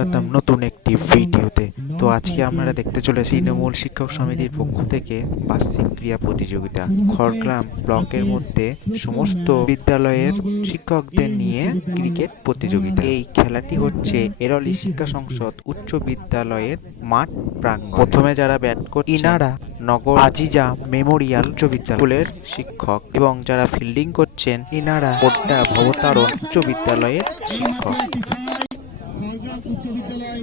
সুস্বাগতম নতুন একটি ভিডিওতে। তো আজকে আপনারা দেখতে চলেছি তৃণমূল শিক্ষক সমিতির পক্ষ থেকে বার্ষিক ক্রিয়া প্রতিযোগিতা। খড়গ্রাম ব্লকের মধ্যে সমস্ত বিদ্যালয়ের শিক্ষকদের নিয়ে ক্রিকেট প্রতিযোগিতা। এই খেলাটি হচ্ছে এরলি শিক্ষা সংসদ উচ্চ বিদ্যালয়ের মাঠ প্রাঙ্গণ। প্রথমে যারা ব্যাট করছে ইনারা নগর আজিজা মেমোরিয়াল উচ্চ বিদ্যালয়ের শিক্ষক এবং যারা ফিল্ডিং করছেন, ইনারা পোড্ডা ভবতারণ উচ্চ বিদ্যালয়ের শিক্ষক। খড়গ্রাম উচ্চ বিদ্যালয়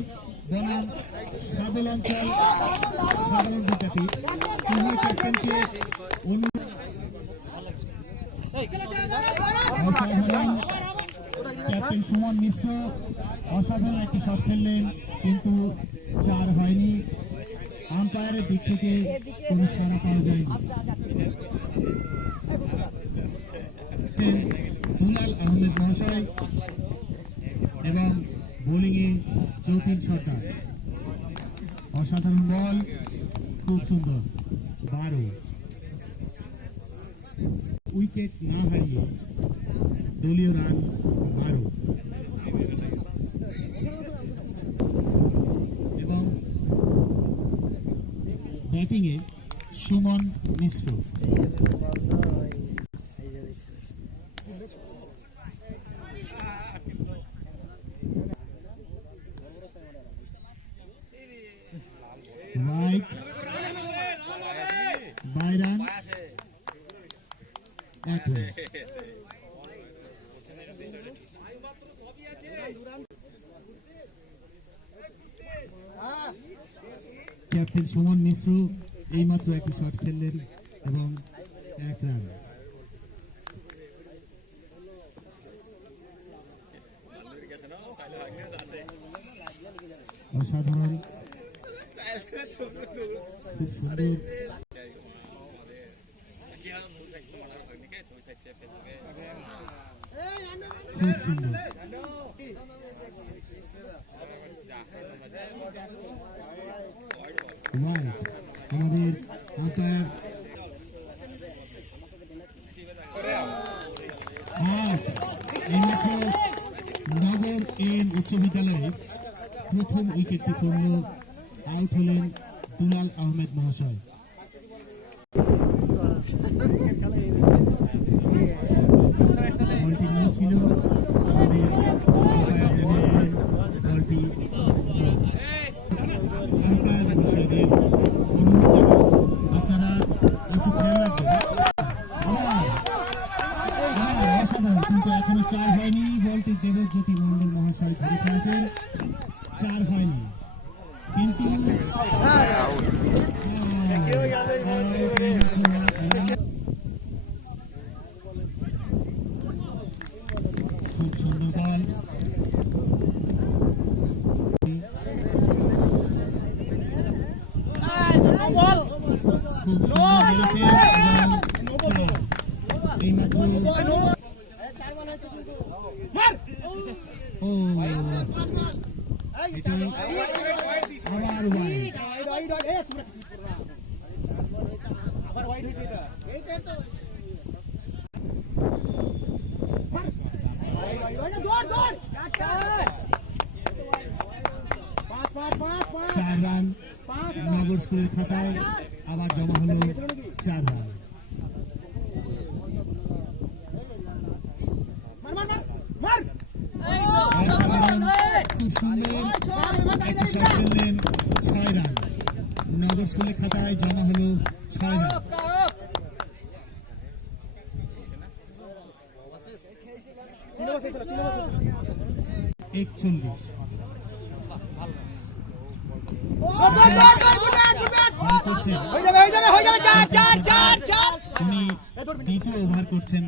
সুমন মিশ্র, অসাধারণ একটি শট খেললেন, কিন্তু চার হয়নি। আম্পায়ারের দিক থেকে কোনো সাড়া পাওয়া যায়নি। দুলাল এবং বোলিংয়ে যতীন সরকার। অসাধারণ বল, খুব সুন্দর। বারো উইকেট না হারিয়ে দলীয় রান বারো এবং ব্যাটিংয়ে সুমন মিশ্র। ক্যাপ্টেন সুমন মিশ্র এইমাত্র একটি শট খেললেন এবং এক রান। অসাধারণ। খুব সুন্দর। খুব সুন্দর. আমাদের আম্পায়ার নগর এন উচ্চ বিদ্যালয়ে প্রথম উইকেটটি পড়ল আউট হলেন দুলাল আহমেদ মহাশয় বলটি ছিল আমাদের আম্পায়ার জানিয়ে বলটি আম্পায়ার মহাশয়দের অনুরোধ জানাই আপনারা একটু খেয়াল রাখবেন আবার, আবার অসাধারণ কিন্তু এখনও চার হয়নি বলটি দেবজ্যোতি মন্ডল মহাশয় ধরে ফেলেছেন চার হয়নি কিন্তু খুব সুন্দর বল খুব সুন্দর মেরেছে এবং চার। এইমাত্র ও এটি আবার ওয়াইড চার রান নগর স্কুলের খাতায় আবার জমা হলো চার রান খুব ছয় রান নগর স্কুলের খাতায় জমা হলো ছয় রান একচল্লিশ। তিনি দ্বিতীয় ওভার করছেন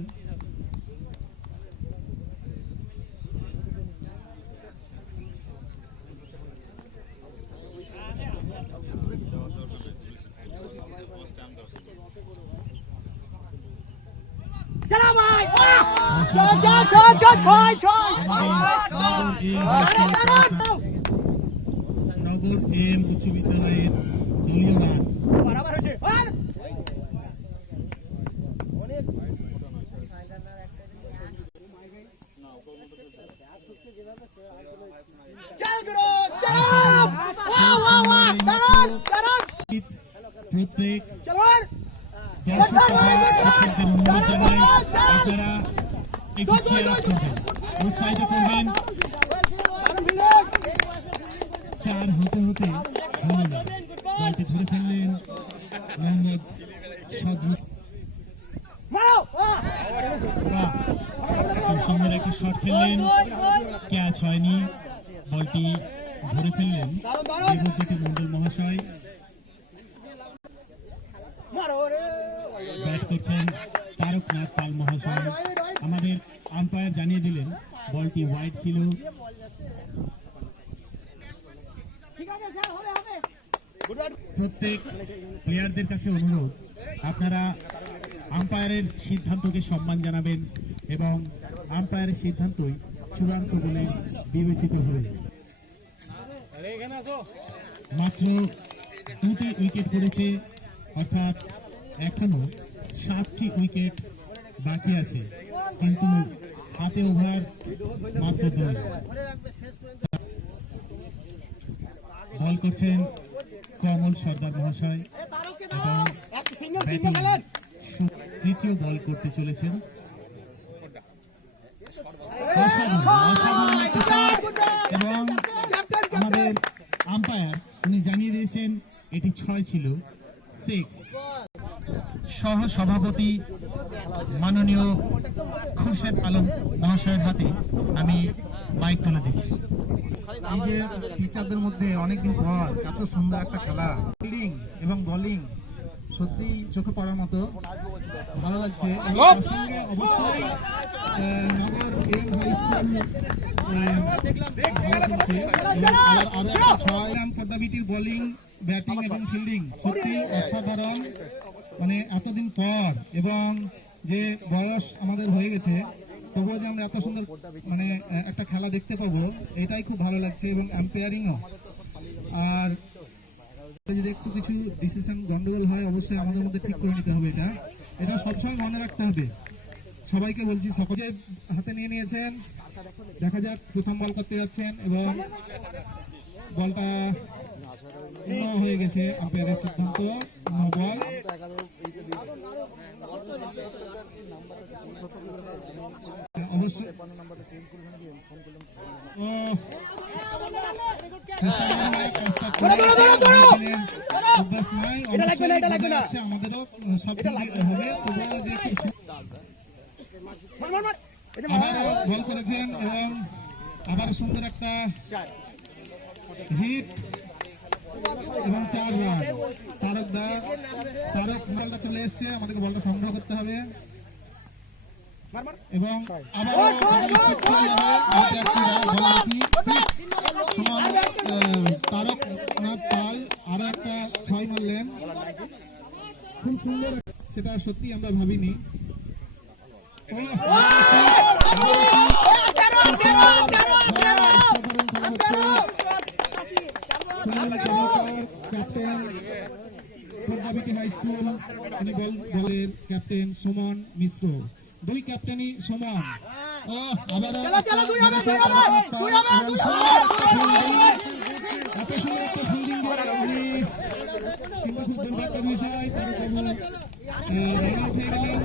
ছয় ছয় ছয়। নগর এম উচ্চ বিদ্যালয়ের দলীয় গান। প্রত্যেক দর্শক ছাত্রদের একটু চেয়ার আপ করবেন উৎসাহিত করবেন। চার হতে হতে বলটি ধরে ফেললেন মোহাম্মদ সদরু মারো বাহ খুব সুন্দর একটা শট খেললেন। ক্যাচ হয়নি। বলটি ধরে ফেললেন দেবজ্যোতি মন্ডল মহাশয়। ব্যাট করছেন তারকনাথ পাল মহাশয়। আমাদের আম্পায়ার জানিয়ে দিলেন, বলটি ওয়াইড ছিল। প্রত্যেক প্লেয়ারদের কাছে অনুরোধ, আপনারা আম্পায়ারের সিদ্ধান্তকে সম্মান জানাবেন এবং আম্পায়ারের সিদ্ধান্তই চূড়ান্ত বলে বিবেচিত হবে। মাত্র দুটি উইকেট পড়েছে, অর্থাৎ এখনও সাতটি উইকেট বাকি আছে। কিন্তু হাতে ওভার মাত্র দুই বল করছেন কমল সর্দার মহাশয় তৃতীয় বল করতে চলেছেন। এবং আমাদের আম্পায়ার উনি জানিয়ে দিয়েছেন এটি ছয় ছিল সিক্স সহ সভাপতি মাননীয় খুরশেদ আলম মহাশয়ের হাতে আমি মাইক তুলে দিচ্ছি। এই যে টিচারদের মধ্যে অনেকদিন পর এত সুন্দর একটা খেলা। ফিল্ডিং এবং বোলিং সত্যি চোখে পড়ার মতো ভালো লাগছে। সঙ্গে অবশ্যই নগর এই হাই স্কুল ছয় রান পদ্মাবিটির বোলিং ব্যাটিং এবং ফিল্ডিং সত্যি অসাধারণ। মানে এতদিন পর এবং যে বয়স আমাদের হয়ে গেছে, তবুও যে আমরা এত সুন্দর মানে একটা খেলা দেখতে পাবো, এটাই খুব ভালো লাগছে এবং এম্পায়ারিংও আর যদি একটু কিছু ডিসিশন গন্ডগোল হয়, অবশ্যই আমাদের মধ্যে ঠিক করে নিতে হবে এটা। এটা সবসময় মনে রাখতে হবে। সবাইকে বলছি সকলে হাতে নিয়ে নিয়েছেন। দেখা যাক, প্রথম বল করতে যাচ্ছেন এবং বলটা অন্য হয়ে গেছে আম্পায়ারের সিদ্ধান্ত নো বল অবশ্যই। আমাদেরও সব হবে করেছেন এবং আবার সুন্দর একটা হিট এবং চার রান তারক দা তারক বলটা চলে এসছে আমাদেরকে বলটা সংগ্রহ করতে হবে। এবং আবার তারক নাথ পাল আরও একটা ছয় মারলেন। খুব সুন্দর। সেটা সত্যি আমরা ভাবিনি। উনি দলের ক্যাপ্টেন সুমন মিশ্র। দুই ক্যাপ্টেনই সমান। এত সুন্দর একটা ফিল্ডিং কিন্তু খুব দুর্ভাগ্য বিষয় তার কবু রান আউট গেলেন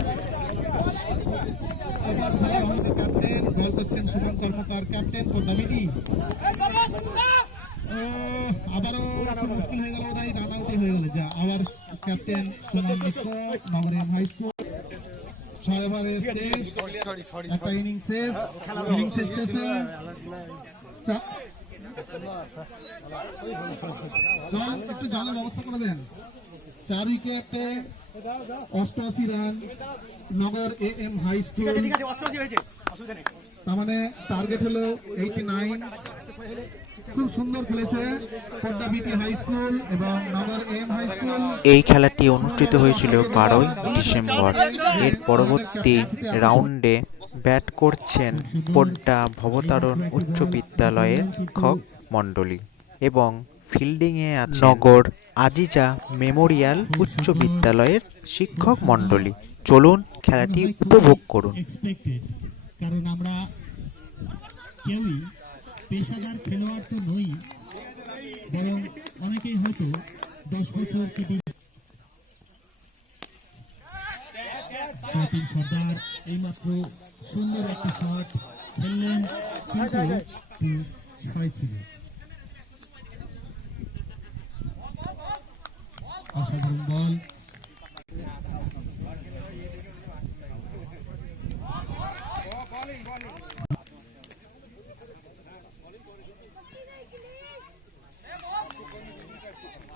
এবার খেলা আমাদের ক্যাপ্টেন দল করছেন সুমন কর্মকার ক্যাপ্টেন পদ্মাবতী ও, আবারও মুশকিল হয়ে গেল ওরাই রান আউটে হয়ে গেল যা আবার ক্যাপ্টেন সোনাল মিশ্র নগরের হাই স্কুল ছয় ওভারে শেষ একটা ইনিংস শেষ ইনিংস শেষে চা- জল একটু জলের ব্যবস্থা করে দেন। চার উইকেটে অষ্টআশি run Nagar A M high school তার মানে টার্গেট হলো এইটি নাইন খুব সুন্দর খেলেছে পদ্মাবিটি হাই স্কুল এবং নগর এম হাই স্কুল। এই খেলাটি অনুষ্ঠিত হয়েছিল বারোই ডিসেম্বর। এর পরবর্তী রাউন্ডে ব্যাট করছেন পোড্ডা ভবতারণ উচ্চ বিদ্যালয়ের শিক্ষক মণ্ডলী এবং ফিল্ডিংয়ে আছে নগর আজিজা মেমোরিয়াল উচ্চ বিদ্যালয়ের শিক্ষক মণ্ডলী। চলুন খেলাটি উপভোগ করুন। কারণ আমরা কেউই পেশাদার খেলোয়াড় তো নই, বরং অনেকেই হয়তো দশ বছর কি চৈতিন সর্দার, এইমাত্র সুন্দর একটা শট খেললেন কিন্তু ছয়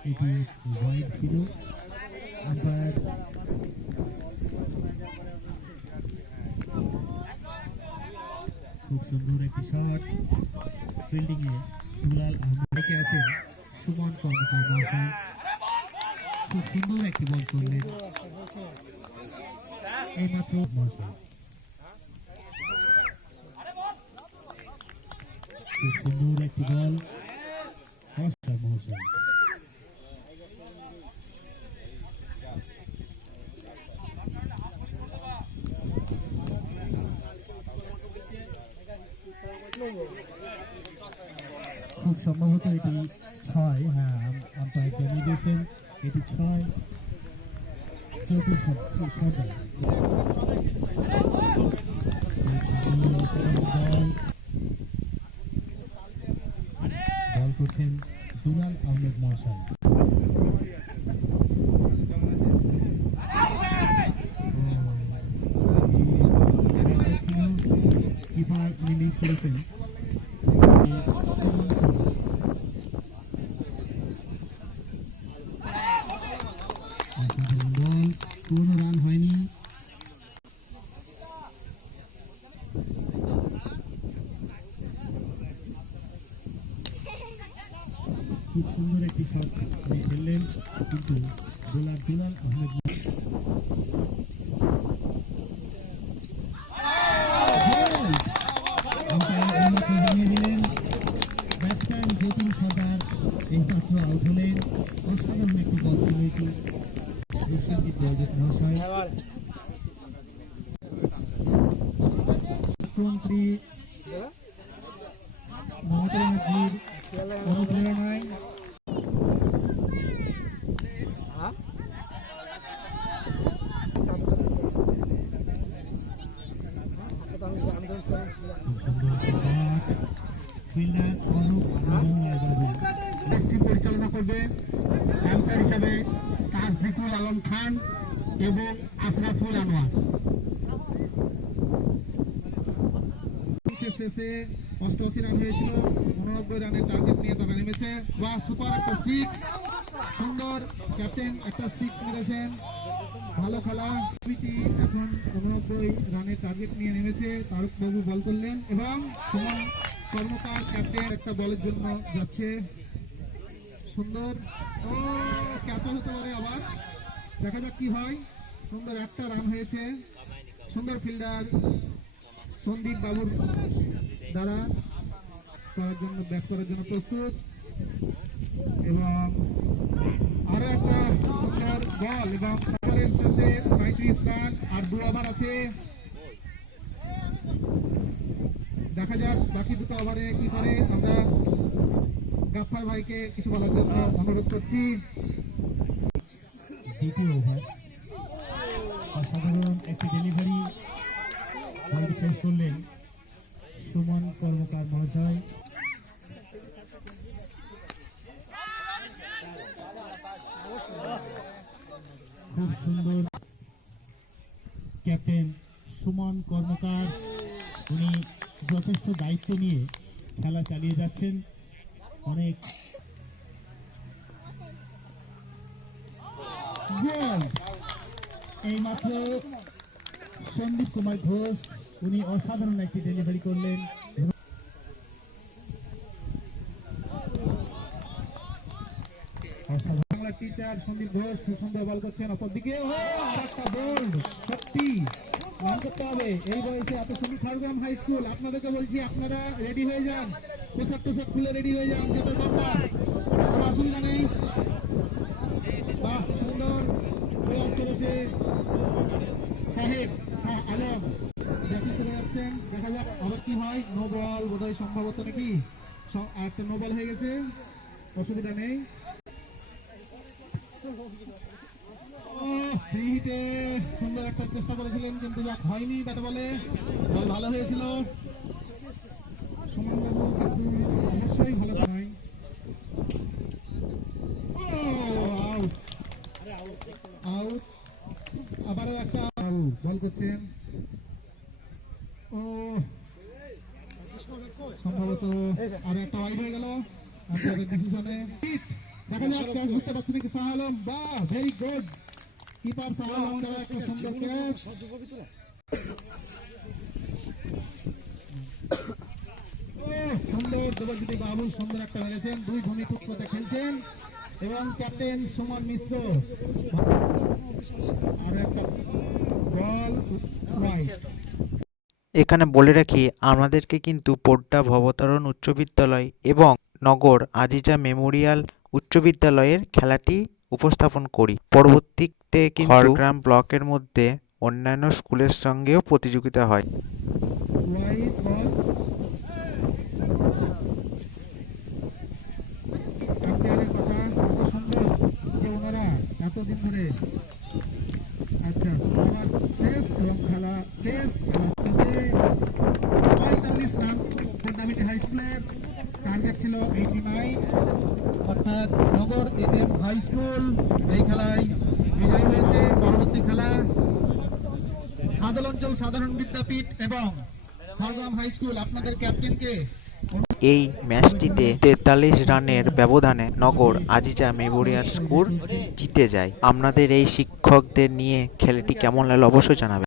এটি ওয়াইড ছিল আম্পায়ার খুব সুন্দর একটি শট ফিল্ডিং এ দুলাল আহমেদকে আছেন সুমন কর্মকার মহাশয় খুব সুন্দর একটি বল করলেন এইমাত্র মহাশয় খুব সুন্দর একটি বল নমস্কার মহাশয় খুব সম্ভবত এটি ছয় হ্যাঁ আম- আম্পায়ার জানিয়ে দিয়েছেন এটি ছয়। করছেন কিপার উনি মিস করেছেন অসাধারণ বল কোনো রান হয়নি খুব সুন্দর একটি শট তিনি খেললেন বোলার দুলাল আহমেদ গোল! আম্পায়ার এইমাত্র জানিয়ে দিলেন ব্যাটসম্যান যতীন সর্দার এইমাত্র আউট হলেন অসাধারণ একটি বল ছিল এটি বিশ্বজিৎ বৈদ্যুৎ মহাশয় মুখ্যমন্ত্রী মমতা ব্যানার্জির অনুপ্রেরণায় ফিল্ডার অনুপ মজুমদার বাবু টেস্টটি পরিচালনা করবে অ্যাম্পায়ার হিসাবে তাসদিকুল আলম খান এবং আশরাফুল আনোয়ার। শেষে অষ্টআশি রান হয়েছিল, উননব্বই রানের টার্গেট নিয়ে তারা নেমেছে। বা সুপার একটা সিক্স সুন্দর ক্যাপ্টেন একটা সিক্স মেরেছেন। ভালো খেলা। দুইটি এখন উননব্বই রানের টার্গেট নিয়ে নেমেছে। তারক বাবু বল করলেন এবং সুমন কর্মকার ক্যাপ্টেন একটা বলের জন্য যাচ্ছে। সুন্দর। ও ক্যাচ হতে পারে আবার। দেখা যাক কি হয়। সুন্দর একটা রান হয়েছে। সুন্দর ফিল্ডার সন্দীপ বাবুর দ্বারা করার জন্য ব্যাট করার জন্য প্রস্তুত। এবং আরও একটা বল এবং শেষে সাঁত্রিশ রান আর দু ওভার আছে। দেখা যাক বাকি দুটো ওভারে কি করে। আমরা গাফার ভাইকে কিছু বলার জন্য অনুরোধ করছি। দ্বিতীয় ওভার। অসাধারণ একটি ডেলিভারি শেষ করলেন সুমন কর্মকার মহাশয়। খুব সুন্দর ক্যাপ্টেন সুমন কর্মকার, উনি যথেষ্ট দায়িত্ব নিয়ে খেলা চালিয়ে যাচ্ছেন। অনেক এইমাত্র সন্দীপ কুমার ঘোষ, উনি অসাধারণ একটি ডেলিভারি করলেন অসাধারণ বাংলা সন্দীপ ঘোষ খুব সুন্দর বল করছেন অপরদিকে। একটা বোল্ড সত্যি রান করতে হবে। এই বয়সে এত সুন্দর খড়গ্রাম হাই স্কুল আপনাদেরকে বলছি, আপনারা রেডি হয়ে যান। পোশাক টোশাক খুলে রেডি হয়ে যান যেটা দরকার। কোনো অসুবিধা নেই। বাহ, সুন্দর। প্রয়াস করেছে সাহেব আলম ব্যাটিং করে যাচ্ছেন, দেখা যাক আবার কি হয়। নো বল বোধহয় সম্ভবত নাকি? একটা নো বল হয়ে গেছে। অসুবিধা নেই ও ফ্রি হিটে সুন্দর একটা চেষ্টা করেছিলেন কিন্তু যাক হয়নি ব্যাটে বলে বল ভালো হয়েছিল সুমন বাবু কিন্তু অবশ্যই ভালো নয় আউট আউট আবারও একটা আউট বল করছেন ও সম্ভবত আরও একটা ওয়াইড হয়ে গেল আপনাদের ডিসিশনে বাবু সুন্দর একটা মেরেছেন দুই ভূমিপুত্রতে খেলছেন এবং ক্যাপ্টেন সুমন মিশ্র আর একটা এখানে বলে রাখি, আমাদেরকে কিন্তু পোড্ডা ভবতারণ উচ্চ বিদ্যালয় এবং নগর আজিজা মেমোরিয়াল উচ্চ বিদ্যালয়ের খেলাটি উপস্থাপন করি। পরবর্তীতে কিন্তু গ্রাম ব্লকের মধ্যে অন্যান্য স্কুলের সঙ্গেও প্রতিযোগিতা হয়। ওয়াইড বল আম্পায়ারের কথা কত সুন্দর যে ওনারা এতদিন ধরে আচ্ছা আবার শেষ এবং খেলা শেষ খেলা শেষে পঁয়তাল্লিশ রান টুর্নামেন্ট হাই স্কুলের টার্গেট ছিল এইটি নাইন অর্থাৎ Nagar A M high school, এই খেলায় বিজয়ী হয়েছে পরবর্তী খেলা সাদল অঞ্চল সাধারণ বিদ্যাপীঠ এবং খড়গ্রাম হাই স্কুল। আপনাদের ক্যাপ্টেনকে এই ম্যাচটিতে তেতাল্লিশ রানের ব্যবধানে নগর আজিজা মেমোরিয়াল স্কুল জিতে যায়। আপনাদের এই শিক্ষকদের নিয়ে খেলাটি কেমন লাগল অবশ্যই জানাবেন।